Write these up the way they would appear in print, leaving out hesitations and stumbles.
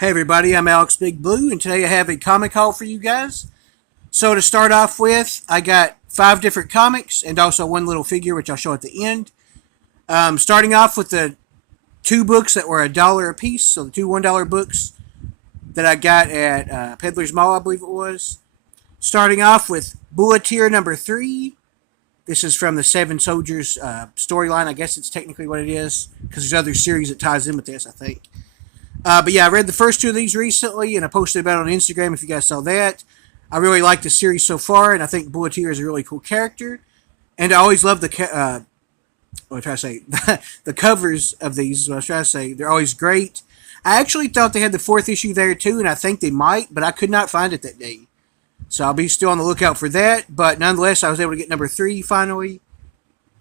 Hey everybody, I'm Alex Big Blue, and today I have a comic haul for you guys. So to start off with, I got 5 different comics and also one little figure, which I'll show at the end. Starting off with the 2 books that were $1 a piece, so the two $1 books that I got at Peddler's Mall, I believe it was. Starting off with Bulleteer number 3. This is from the Seven Soldiers storyline. I guess it's technically what it is, because there's other series that ties in with this, I think. But yeah, I read the first 2 of these recently, and I posted about it on Instagram if you guys saw that. I really like the series so far, and I think Bulleteer is a really cool character. And I always love what I'm trying to say, the covers of these is what I was trying to say. They're always great. I actually thought they had the 4th issue there too, and I think they might, but I could not find it that day. So I'll be still on the lookout for that, but nonetheless, I was able to get number 3 finally.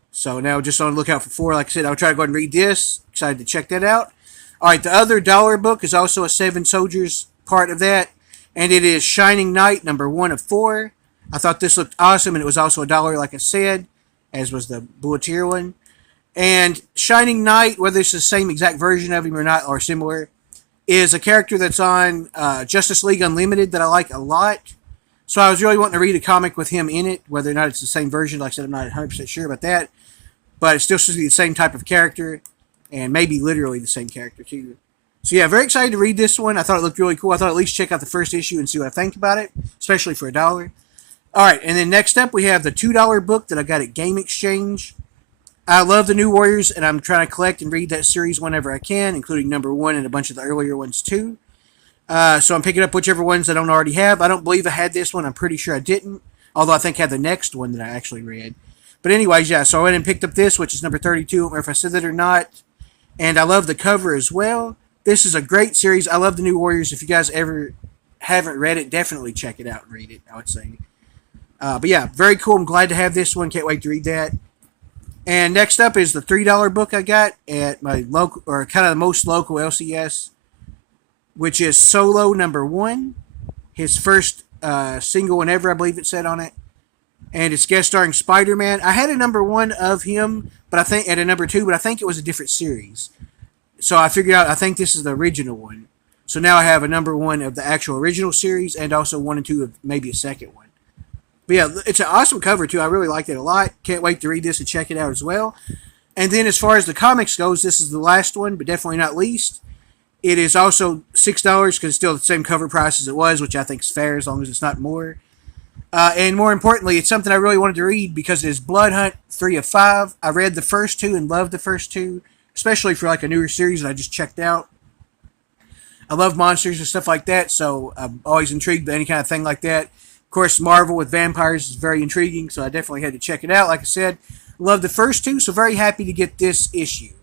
So now just on the lookout for 4. Like I said, I'll try to go ahead and read this. Excited to check that out. Alright, the other dollar book is also a Seven Soldiers part of that, and it is Shining Knight, number 1 of 4. I thought this looked awesome, and it was also $1, like I said, as was the Bulleteer one. And Shining Knight, whether it's the same exact version of him or not, or similar, is a character that's on Justice League Unlimited that I like a lot. So I was really wanting to read a comic with him in it, whether or not it's the same version. Like I said, I'm not 100% sure about that, but it's still supposed to be the same type of character. And maybe literally the same character, too. So, yeah, very excited to read this one. I thought it looked really cool. I thought at least check out the first issue and see what I think about it, especially for $1. Alright, and then next up we have the $2 book that I got at Game Exchange. I love the New Warriors, and I'm trying to collect and read that series whenever I can, including number 1 and a bunch of the earlier ones, too. So I'm picking up whichever ones I don't already have. I don't believe I had this one. I'm pretty sure I didn't, although I think I had the next one that I actually read. But anyways, yeah, so I went and picked up this, which is number 32. I don't remember if I said that or not. And I love the cover as well. This is a great series. I love the New Warriors. If you guys ever haven't read it, definitely check it out and read it, I would say. But yeah, very cool. I'm glad to have this one. Can't wait to read that. And next up is the $3 book I got at my local, or kind of the most local LCS, which is Solo number 1. His first single one ever, I believe it said on it. And it's guest starring Spider-Man. I had a number 1 of him, but I think at a number 2, but I think it was a different series. So I figured out, I think this is the original one. So now I have a number 1 of the actual original series, and also 1 and 2 of maybe a second one. But yeah, it's an awesome cover too. I really liked it a lot. Can't wait to read this and check it out as well. And then as far as the comics goes, this is the last one, but definitely not least. It is also $6 because it's still the same cover price as it was, which I think is fair as long as it's not more. And more importantly, it's something I really wanted to read because it is Blood Hunt 3 of 5. I read the first 2 and loved the first 2, especially for like a newer series that I just checked out. I love monsters and stuff like that, so I'm always intrigued by any kind of thing like that. Of course, Marvel with vampires is very intriguing, so I definitely had to check it out. Like I said, love the first 2, so very happy to get this issue.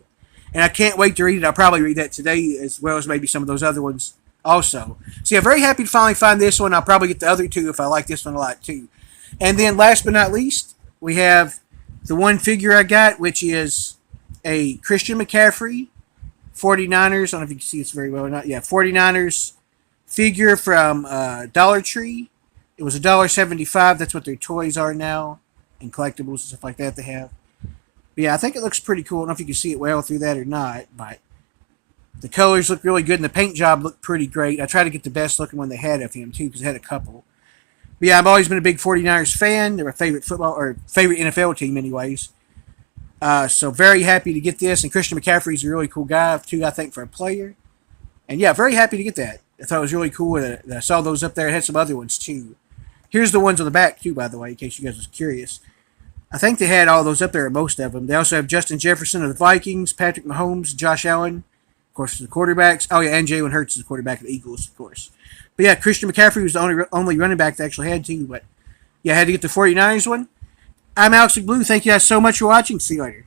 And I can't wait to read it. I'll probably read that today as well as maybe some of those other ones also. So yeah, very happy to finally find this one. I'll probably get the other 2 if I like this one a lot too. And then last but not least, we have the one figure I got, which is a Christian McCaffrey 49ers. I don't know if you can see this very well or not. Yeah, 49ers figure from Dollar Tree. It was $1.75. That's what their toys are now, and collectibles and stuff like that they have. But yeah, I think it looks pretty cool. I don't know if you can see it well through that or not, but the colors look really good, and the paint job looked pretty great. I tried to get the best looking one they had of him, too, because they had a couple. But yeah, I've always been a big 49ers fan. They're my favorite football, or favorite NFL team, anyways. So very happy to get this. And Christian McCaffrey's a really cool guy, too, I think, for a player. And yeah, very happy to get that. I thought it was really cool that I saw those up there. It had some other ones, too. Here's the ones on the back, too, by the way, in case you guys was curious. I think they had all those up there, most of them. They also have Justin Jefferson of the Vikings, Patrick Mahomes, Josh Allen, of course, the quarterbacks. Oh, yeah, and Jalen Hurts is the quarterback of the Eagles, of course. But yeah, Christian McCaffrey was the only running back that actually had to. But yeah, I had to get the 49ers one. I'm Alex Blue. Thank you guys so much for watching. See you later.